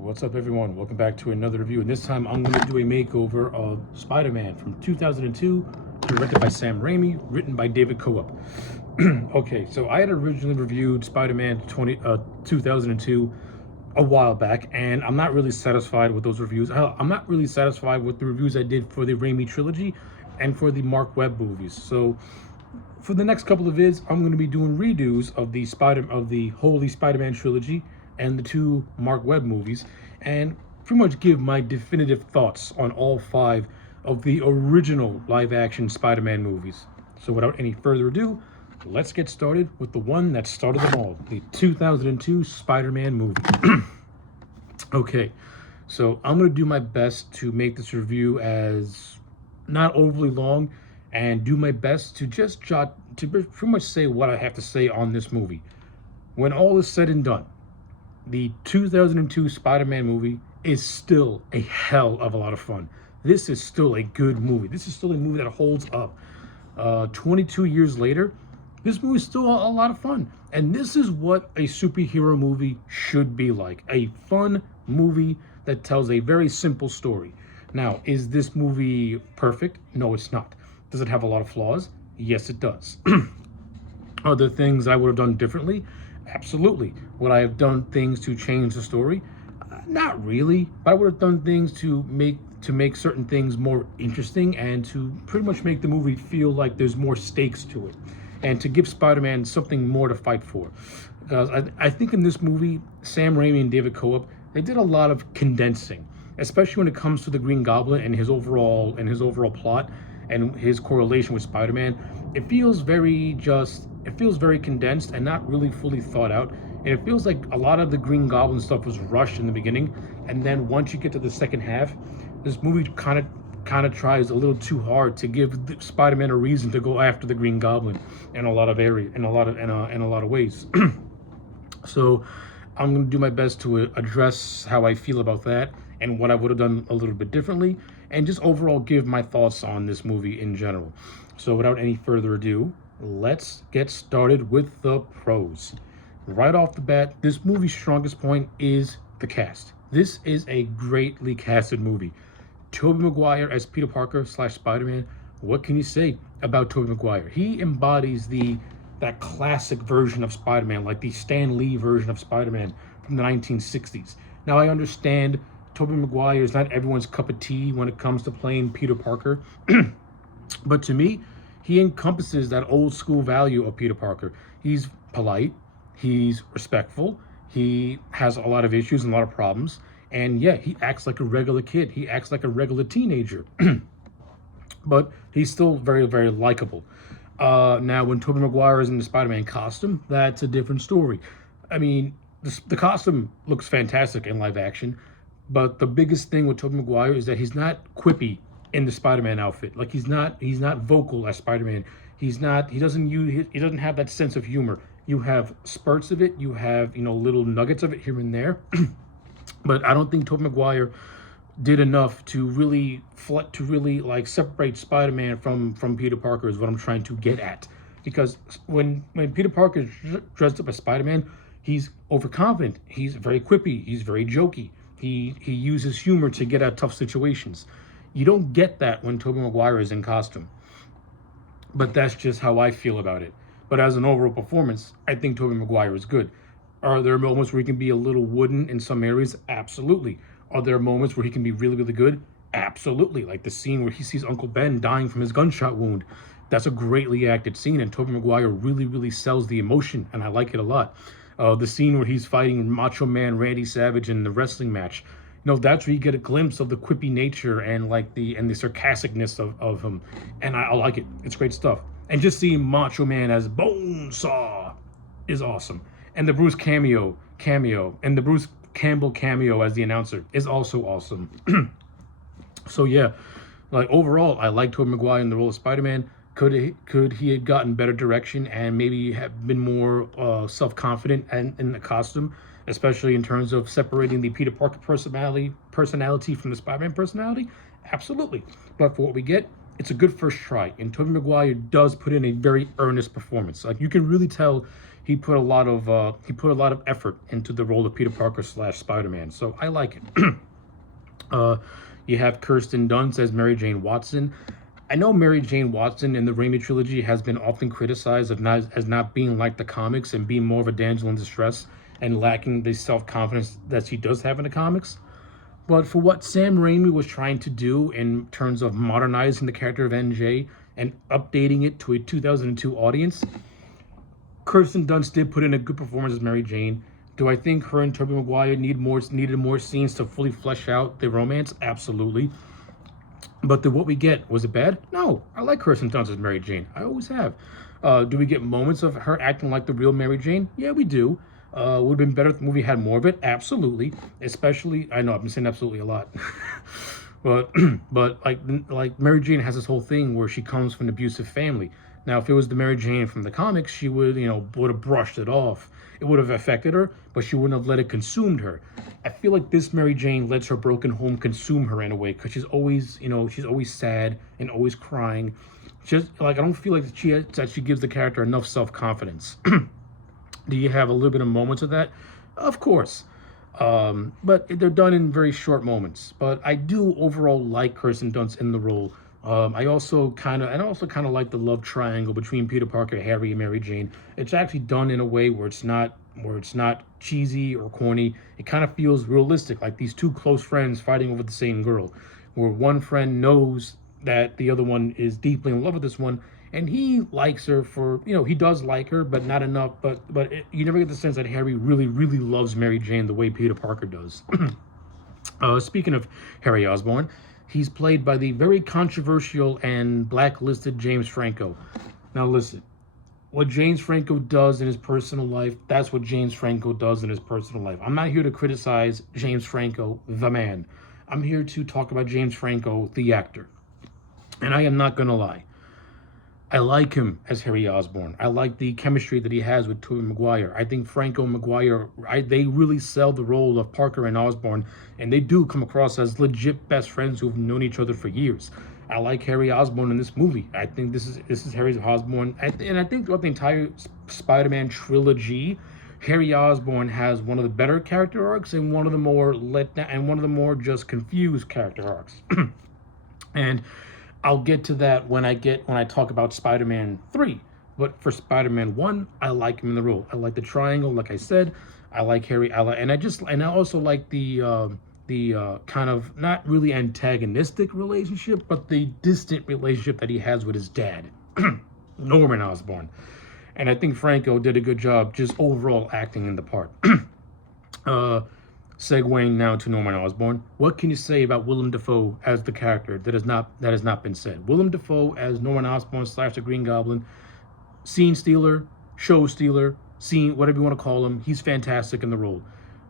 What's up, everyone? Welcome back to another review, and this time I'm going to do a makeover of Spider-Man from 2002, directed by Sam Raimi, written by David Coop. Okay, so I had originally reviewed Spider-Man 2002 a while back, and I'm not really satisfied with those reviews. I'm not really satisfied with the reviews I did for the Raimi trilogy and for the Mark Webb movies. So for the next couple of vids, I'm going to be doing redos of the Holy Spider-Man trilogy and the two Mark Webb movies, and pretty much give my definitive thoughts on all five of the original live-action Spider-Man movies. So without any further ado, let's get started with the one that started them all, the 2002 Spider-Man movie. Okay, so I'm going to do my best to make this review as not overly long, and do my best to just pretty much say what I have to say on this movie. When all is said and done, the 2002 Spider-Man movie is still a hell of a lot of fun. This is still a good movie. This is still a movie that holds up. 22 years later, this movie is still a lot of fun. And this is what a superhero movie should be like. A fun movie that tells a very simple story. Now, is this movie perfect? No, it's not. Does it have a lot of flaws? Yes, it does. Are there things I would have done differently? Absolutely. Would I have done things to change the story? Not really, but I would have done things to make certain things more interesting and to pretty much make the movie feel like there's more stakes to it, and to give Spider-Man something more to fight for. Because I think in this movie, Sam Raimi and David Coop, they did a lot of condensing, especially when it comes to the Green Goblin and his overall plot and his correlation with Spider-Man. It feels very condensed and not really fully thought out. And it feels like a lot of the Green Goblin stuff was rushed in the beginning, and then once you get to the second half, this movie kind of tries a little too hard to give Spider-Man a reason to go after the Green Goblin in a lot of ways. So I'm going to do my best to address how I feel about that and what I would have done a little bit differently, and just overall give my thoughts on this movie in general. So without any further ado, let's get started with the pros. Right off the bat, this movie's strongest point is the cast. This is a greatly casted movie. Tobey Maguire as Peter Parker / Spider-Man. What can you say about Tobey Maguire? He embodies that classic version of Spider-Man, like the Stan Lee version of Spider-Man from the 1960s. Now, I understand Tobey Maguire is not everyone's cup of tea when it comes to playing Peter Parker, but to me, he encompasses that old school value of Peter Parker. He's polite, he's respectful, he has a lot of issues and a lot of problems, and yeah, he acts like a regular kid. He acts like a regular teenager, but he's still very, very likable. Now, when Tobey Maguire is in the Spider-Man costume, that's a different story. I mean, the costume looks fantastic in live action, but the biggest thing with Tobey Maguire is that he's not quippy in the Spider-Man outfit. Like, he's not vocal as Spider-Man. He doesn't have that sense of humor. You have spurts of it, you have, little nuggets of it here and there. But I don't think Tobey Maguire did enough to really like separate Spider-Man from Peter Parker, is what I'm trying to get at. Because when Peter Parker is dressed up as Spider-Man, he's overconfident, he's very quippy, he's very jokey. He uses humor to get out tough situations. You don't get that when Tobey Maguire is in costume. But that's just how I feel about it. But as an overall performance, I think Tobey Maguire is good. Are there moments where he can be a little wooden in some areas? Absolutely. Are there moments where he can be really, really good? Absolutely. Like the scene where he sees Uncle Ben dying from his gunshot wound. That's a greatly acted scene, and Tobey Maguire really, really sells the emotion, and I like it a lot. The scene where he's fighting Macho Man Randy Savage in the wrestling match, that's where you get a glimpse of the quippy nature and the sarcasticness of him, and I like it. It's great stuff. And just seeing Macho Man as Bonesaw is awesome, and the Bruce cameo, and the Bruce Campbell cameo as the announcer is also awesome. So yeah, like overall, I like Tobey Maguire in the role of Spider-Man. Could he have gotten better direction and maybe have been more self-confident in the costume, especially in terms of separating the Peter Parker personality from the Spider-Man personality? Absolutely. But for what we get, it's a good first try, and Tobey Maguire does put in a very earnest performance. Like, you can really tell he put a lot of effort into the role of Peter Parker slash Spider-Man. So I like it. You have Kirsten Dunst as Mary Jane Watson. I know Mary Jane Watson in the Raimi trilogy has been often criticized as not being like the comics and being more of a damsel in distress and lacking the self-confidence that she does have in the comics. But for what Sam Raimi was trying to do in terms of modernizing the character of MJ and updating it to a 2002 audience, Kirsten Dunst did put in a good performance as Mary Jane. Do I think her and Tobey Maguire needed more scenes to fully flesh out the romance? Absolutely. But what we get, was it bad? No. I like Kirsten Dunst as Mary Jane. I always have. Do we get moments of her acting like the real Mary Jane? Yeah, we do. Would have been better if the movie had more of it. Absolutely. Especially, I know I've been saying absolutely a lot. but like Mary Jane has this whole thing where she comes from an abusive family. Now, if it was the Mary Jane from the comics, she would have brushed it off. It would have affected her, but she wouldn't have let it consume her. I feel like this Mary Jane lets her broken home consume her in a way, because she's always sad and always crying. Just like, I don't feel like she gives the character enough self-confidence. Do you have a little bit of moments of that? Of course. But they're done in very short moments. But I do overall like Kirsten Dunst in the role. I also kind of like the love triangle between Peter Parker, Harry, and Mary Jane. It's actually done in a way where it's not cheesy or corny. It kind of feels realistic, like these two close friends fighting over the same girl, where one friend knows that the other one is deeply in love with this one, and he likes her for, he does like her, but not enough. But you never get the sense that Harry really, really loves Mary Jane the way Peter Parker does. Speaking of Harry Osborn, he's played by the very controversial and blacklisted James Franco. Now listen, what James Franco does in his personal life, that's what James Franco does in his personal life. I'm not here to criticize James Franco, the man. I'm here to talk about James Franco, the actor. And I am not going to lie. I like him as Harry Osborn. I like the chemistry that he has with Tobey Maguire. I think Franco and Maguire, they really sell the role of Parker and Osborn, and they do come across as legit best friends who've known each other for years. I like Harry Osborn in this movie. I think this is Harry Osborn, and I think throughout the entire Spider-Man trilogy, Harry Osborn has one of the better character arcs and one of the more just confused character arcs. And I'll get to that when I talk about Spider-Man 3. But for Spider-Man 1, I like him in the role. I like the triangle, like I said. I like Harry. And I also like the kind of not really antagonistic relationship, but the distant relationship that he has with his dad, Norman Osborn. And I think Franco did a good job just overall acting in the part. Segueing now to Norman Osborn, what can you say about Willem Dafoe as the character that has not been said? Willem Dafoe as Norman Osborn / the Green Goblin, scene stealer, show stealer, whatever you want to call him, he's fantastic in the role.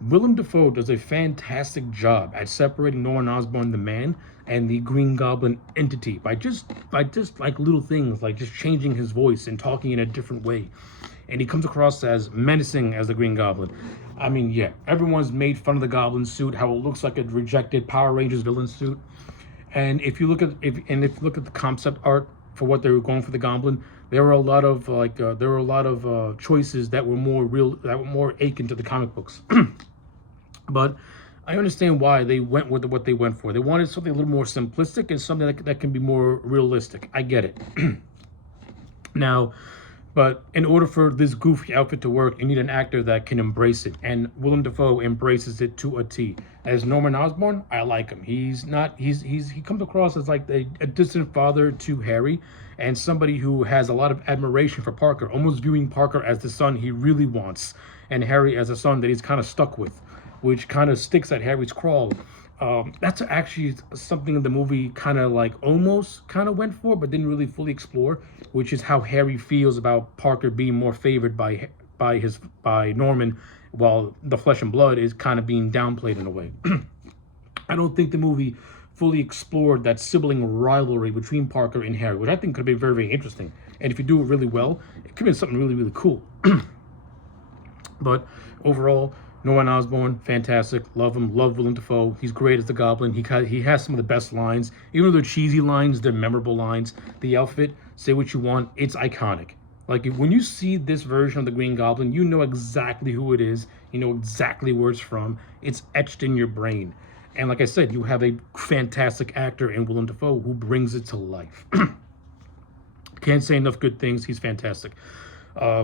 Willem Dafoe does a fantastic job at separating Norman Osborn, the man, and the Green Goblin entity by just like little things, like just changing his voice and talking in a different way. And he comes across as menacing as the Green Goblin. I mean, yeah, everyone's made fun of the Goblin suit, how it looks like a rejected Power Rangers villain suit. And if you look at the concept art for what they were going for the Goblin, there were a lot of choices that were more akin to the comic books. But I understand why they went with what they went for. They wanted something a little more simplistic and something that can be more realistic. I get it. Now, but in order for this goofy outfit to work, you need an actor that can embrace it. And Willem Dafoe embraces it to a T. As Norman Osborn, I like him. He comes across as like a distant father to Harry, and somebody who has a lot of admiration for Parker, almost viewing Parker as the son he really wants, and Harry as a son that he's kind of stuck with, which kind of sticks at Harry's crawl. That's actually something the movie almost went for, but didn't really fully explore, which is how Harry feels about Parker being more favored by Norman, while the flesh and blood is kind of being downplayed in a way. I don't think the movie fully explored that sibling rivalry between Parker and Harry, which I think could have been very, very interesting. And if you do it really well, it could be something really, really cool. But overall, Norman Osborn, fantastic. Love him. Love Willem Dafoe. He's great as the Goblin. He has some of the best lines. Even though they're cheesy lines, they're memorable lines. The outfit, say what you want, it's iconic. Like when you see this version of the Green Goblin, you know exactly who it is. You know exactly where it's from. It's etched in your brain. And like I said, you have a fantastic actor in Willem Dafoe who brings it to life. Can't say enough good things. He's fantastic.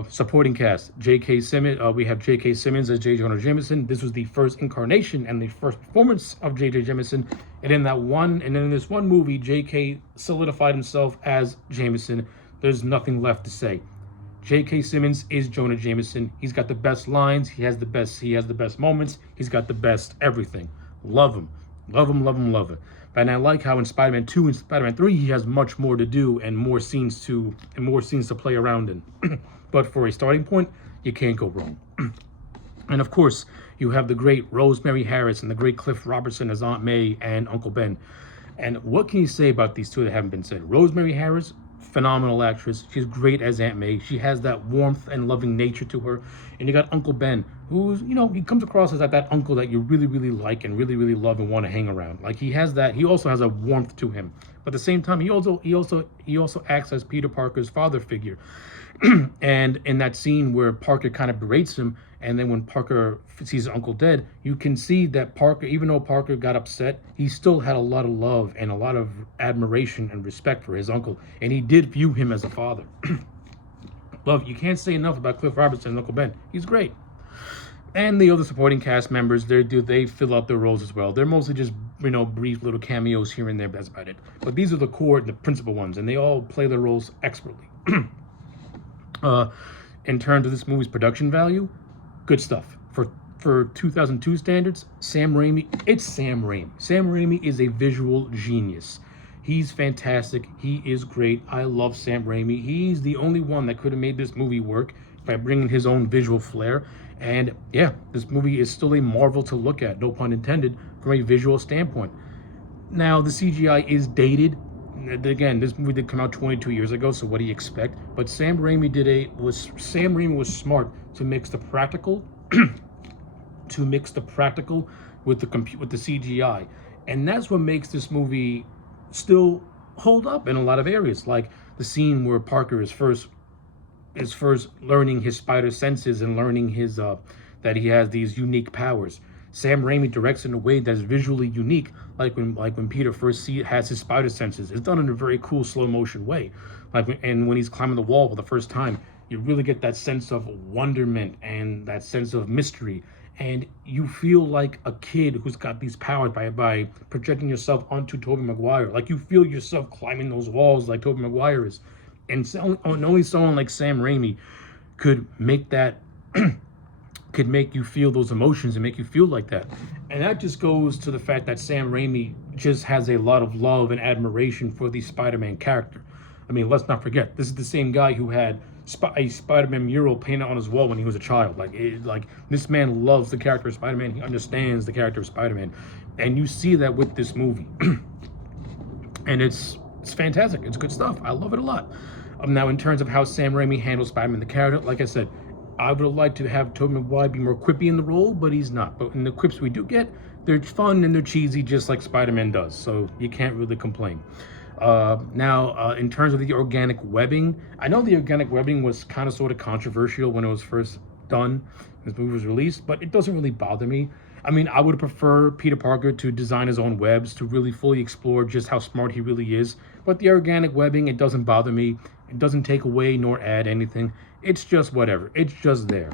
Supporting cast: J.K. Simmons. We have J.K. Simmons as J. Jonah Jameson. This was the first incarnation and the first performance of J.J. Jameson. And in this one movie, J.K. solidified himself as Jameson. There's nothing left to say. J.K. Simmons is Jonah Jameson. He's got the best lines. He has the best moments. He's got the best everything. Love him. Love him, love him, love him. And I like how in Spider-Man 2 and Spider-Man 3 he has much more to do and more scenes to play around in. But for a starting point, you can't go wrong. And of course, you have the great Rosemary Harris and the great Cliff Robertson as Aunt May and Uncle Ben. And what can you say about these two that haven't been said? Rosemary Harris, phenomenal actress. She's great as Aunt May. She has that warmth and loving nature to her. And you got Uncle Ben, who's, he comes across as like that uncle that you really, really like and really, really love and want to hang around. Like he has that. He also has a warmth to him. But at the same time, he also acts as Peter Parker's father figure. And in that scene where Parker kind of berates him, and then when Parker sees his uncle dead, you can see that Parker, even though Parker got upset, he still had a lot of love and a lot of admiration and respect for his uncle, and he did view him as a father. Love, you can't say enough about Cliff Robertson and Uncle Ben. He's great. And the other supporting cast members, they fill out their roles as well. They're mostly just, brief little cameos here and there, but that's about it. But these are the core, the principal ones, and they all play their roles expertly. In terms of this movie's production value, good stuff. For 2002 standards, Sam Raimi, it's Sam Raimi. Sam Raimi is a visual genius. He's fantastic. He is great. I love Sam Raimi. He's the only one that could have made this movie work by bringing his own visual flair. And yeah, this movie is still a marvel to look at, no pun intended, from a visual standpoint. Now, the CGI is dated. Again, this movie did come out 22 years ago, so what do you expect? But Sam Raimi was smart to mix the practical with the CGI, and that's what makes this movie still hold up in a lot of areas. Like the scene where Parker is first learning his spider senses and learning his that he has these unique powers. Sam Raimi directs in a way that's visually unique, like when Peter first has his spider senses. It's done in a very cool slow motion way. And when he's climbing the wall for the first time, you really get that sense of wonderment and that sense of mystery. And you feel like a kid who's got these powers by projecting yourself onto Tobey Maguire. Like you feel yourself climbing those walls like Tobey Maguire is. And only someone like Sam Raimi could make that could make you feel those emotions and make you feel like that. And that just goes to the fact that Sam Raimi just has a lot of love and admiration for the Spider-Man character. I mean, let's not forget, this is the same guy who had a Spider-Man mural painted on his wall when he was a child. Like this man loves the character of Spider-Man. He understands the character of Spider-Man. And you see that with this movie. And it's fantastic. It's good stuff. I love it a lot. Now, in terms of how Sam Raimi handles Spider-Man, the character, like I said, I would have liked to have Tobey Maguire be more quippy in the role, but he's not. But in the quips we do get, they're fun and they're cheesy, just like Spider-Man does. So you can't really complain. Now, in terms of the organic webbing, I know the organic webbing was kind of sort of controversial when it was first done, this movie was released, but it doesn't really bother me. I mean, I would prefer Peter Parker to design his own webs to really fully explore just how smart he really is. But the organic webbing, it doesn't bother me. It doesn't take away nor add anything. It's just whatever. It's just there.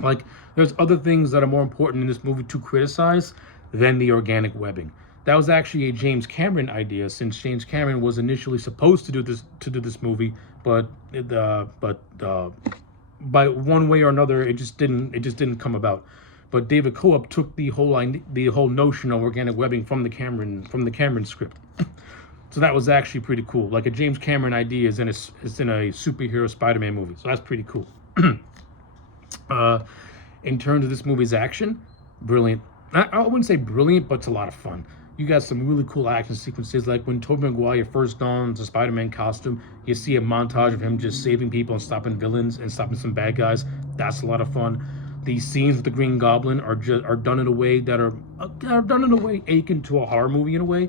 Like, there's other things that are more important in this movie to criticize than the organic webbing. That was actually a James Cameron idea, since James Cameron was initially supposed to do this movie, but by one way or another, it just didn't come about. But David Coop took the whole notion of organic webbing from the Cameron script. So that was actually pretty cool. Like a James Cameron idea is in a superhero Spider-Man movie. So that's pretty cool. In terms of this movie's action, brilliant. I wouldn't say brilliant, but it's a lot of fun. You got some really cool action sequences, like when Tobey Maguire first dons a Spider-Man costume, you see a montage of him just saving people and stopping villains and stopping some bad guys. That's a lot of fun. These scenes with the Green Goblin are done in a way that are done in a way akin to a horror movie in a way.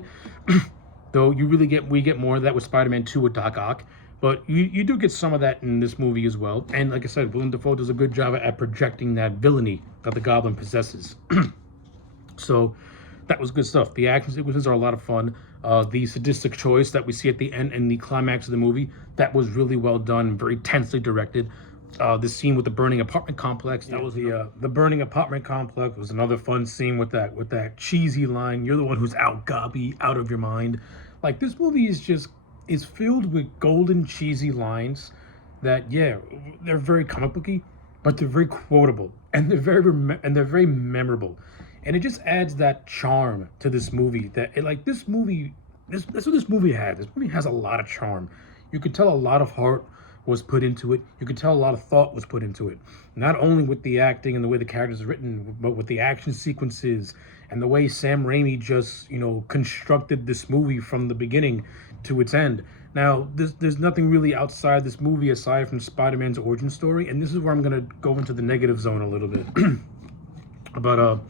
Though we get more of that with Spider-Man 2 with Doc Ock. But you do get some of that in this movie as well. And like I said, Willem Dafoe does a good job at projecting that villainy that the Goblin possesses. So that was good stuff. The action sequences are a lot of fun. The sadistic choice that we see at the end and the climax of the movie, that was really well done, very tensely directed. The scene with the burning apartment complex, that was the burning apartment complex was another fun scene with that cheesy line, "You're the one who's out, Gobby, out of your mind." Like, this movie is filled with golden cheesy lines that, yeah, they're very comic booky, but they're very quotable and they're very memorable. And it just adds that charm to this movie this movie, that's what this movie had. This movie has a lot of charm. You could tell a lot of heart was put into it. You could tell a lot of thought was put into it. Not only with the acting and the way the characters are written, but with the action sequences and the way Sam Raimi just, constructed this movie from the beginning to its end. Now, there's nothing really outside this movie aside from Spider-Man's origin story, and this is where I'm going to go into the negative zone a little bit. But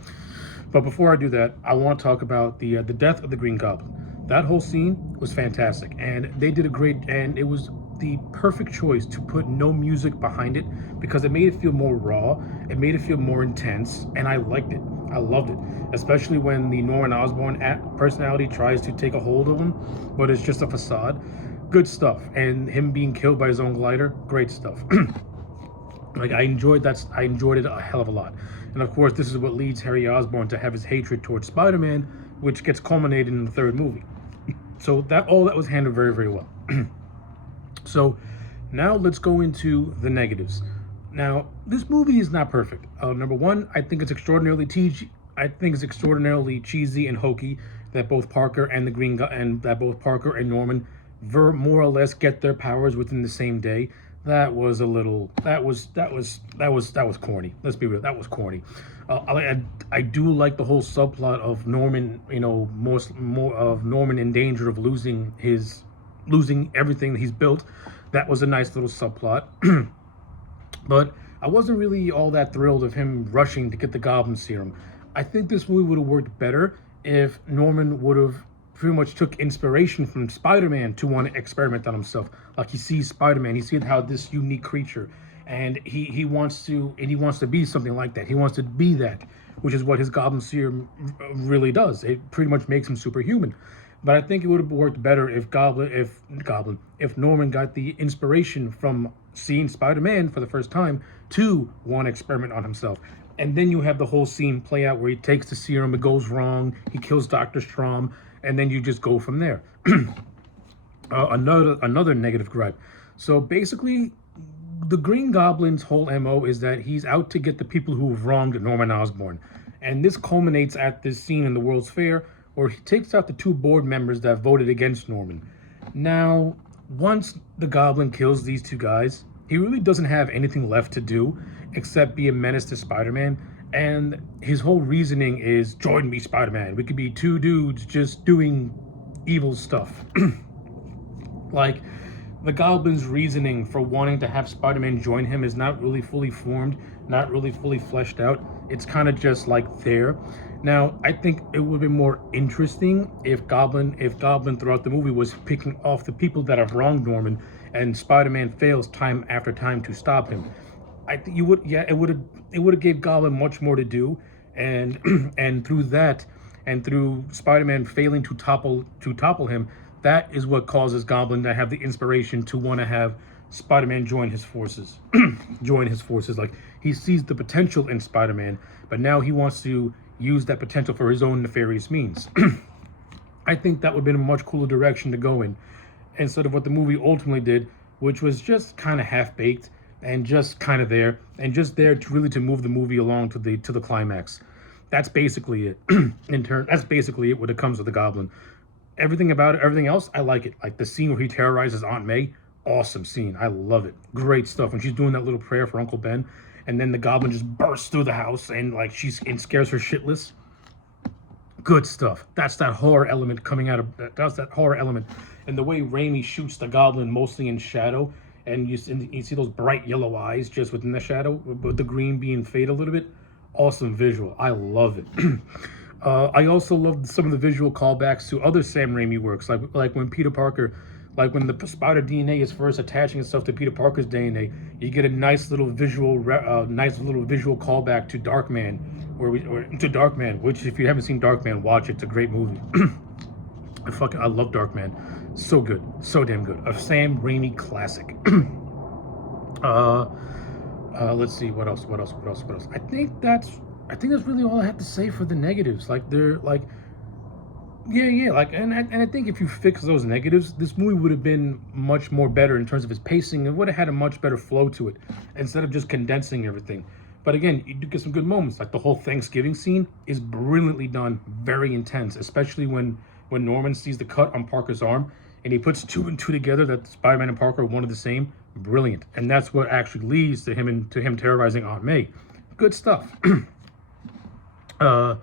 before I do that, I want to talk about the death of the Green Goblin. That whole scene was fantastic, and they did and it was the perfect choice to put no music behind it because it made it feel more raw, it made it feel more intense, and I liked it. I loved it, especially when the Norman Osborn personality tries to take a hold of him, but it's just a facade. Good stuff. And him being killed by his own glider, great stuff. Like, I enjoyed it a hell of a lot. And of course, this is what leads Harry Osborn to have his hatred towards Spider-Man, which gets culminated in the third movie. So that was handled very, very well. So now let's go into the negatives. Now, this movie is not perfect. Number one, I think it's extraordinarily cheesy and hokey that both Parker and Norman more or less get their powers within the same day. That was corny. Let's be real, that was corny. I do like the whole subplot of Norman, more of Norman in danger of losing everything that he's built. That was a nice little subplot. But I wasn't really all that thrilled of him rushing to get the Goblin Serum. I think this movie would have worked better if Norman would have pretty much took inspiration from Spider-Man to want to experiment on himself. Like, he sees Spider-Man, he sees how this unique creature, and he wants to be something like that. He wants to be that, which is what his Goblin Serum really does. It pretty much makes him superhuman. But I think it would have worked better if Norman got the inspiration from seeing Spider-Man for the first time to want to experiment on himself. And then you have the whole scene play out where he takes the serum, it goes wrong, he kills Dr. Strom, and then you just go from there. Another negative gripe. So basically, the Green Goblin's whole MO is that he's out to get the people who have wronged Norman Osborn. And this culminates at this scene in the World's Fair where he takes out the two board members that voted against Norman. Now, once the Goblin kills these two guys, he really doesn't have anything left to do except be a menace to Spider-Man. And his whole reasoning is, join me, Spider-Man. We could be two dudes just doing evil stuff. Like, the Goblin's reasoning for wanting to have Spider-Man join him is not really fully formed, not really fully fleshed out. It's kind of just like there. Now, I think it would be more interesting if Goblin throughout the movie was picking off the people that have wronged Norman, and Spider-Man fails time after time to stop him. I think it would have gave Goblin much more to do, and through Spider-Man failing to topple him, that is what causes Goblin to have the inspiration to want to have Spider-Man join his forces. Like, he sees the potential in Spider-Man, but now he wants to use that potential for his own nefarious means. I think that would have been a much cooler direction to go in, instead of what the movie ultimately did, which was just kind of half-baked and just kind of there, and just there to move the movie along to the climax. That's basically it. That's basically it when it comes to the Goblin. Everything about it, everything else, I like it. Like the scene where he terrorizes Aunt May, awesome scene. I love it. Great stuff. When she's doing that little prayer for Uncle Ben, and then the Goblin just bursts through the house and scares her shitless. Good stuff. That's that horror element coming out of. That's that horror element, and the way Raimi shoots the Goblin mostly in shadow, and you see those bright yellow eyes just within the shadow, with the green being fade a little bit. Awesome visual. I love it. I also love some of the visual callbacks to other Sam Raimi works, like when Peter Parker Like when the spider DNA is first attaching itself to Peter Parker's DNA, you get a nice little visual callback to Darkman, to Darkman, which if you haven't seen Darkman, watch it. It's a great movie. I love Darkman. So good, so damn good. A Sam Raimi classic. Let's see what else. I think that's really all I have to say for the negatives. Like they're like, yeah. Like, and I think if you fix those negatives, this movie would have been much more better in terms of its pacing. It would have had a much better flow to it instead of just condensing everything. But again, you do get some good moments. Like the whole Thanksgiving scene is brilliantly done, very intense, especially when Norman sees the cut on Parker's arm and he puts two and two together that Spider-Man and Parker are one of the same. Brilliant. And that's what actually leads to him terrorizing Aunt May. Good stuff. Yeah,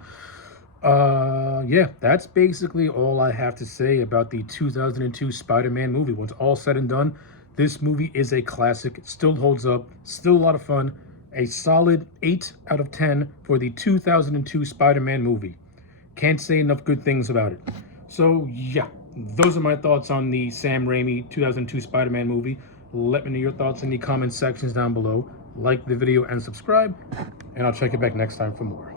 that's basically all I have to say about the 2002 Spider-Man movie. Once all said and done, this movie is a classic. It still holds up, still a lot of fun. A solid 8 out of 10 for the 2002 Spider-Man movie. Can't say enough good things about it. So yeah, those are my thoughts on the Sam Raimi 2002 Spider-Man movie. Let me know your thoughts in the comment sections down below. Like the video and subscribe, and I'll check you back next time for more.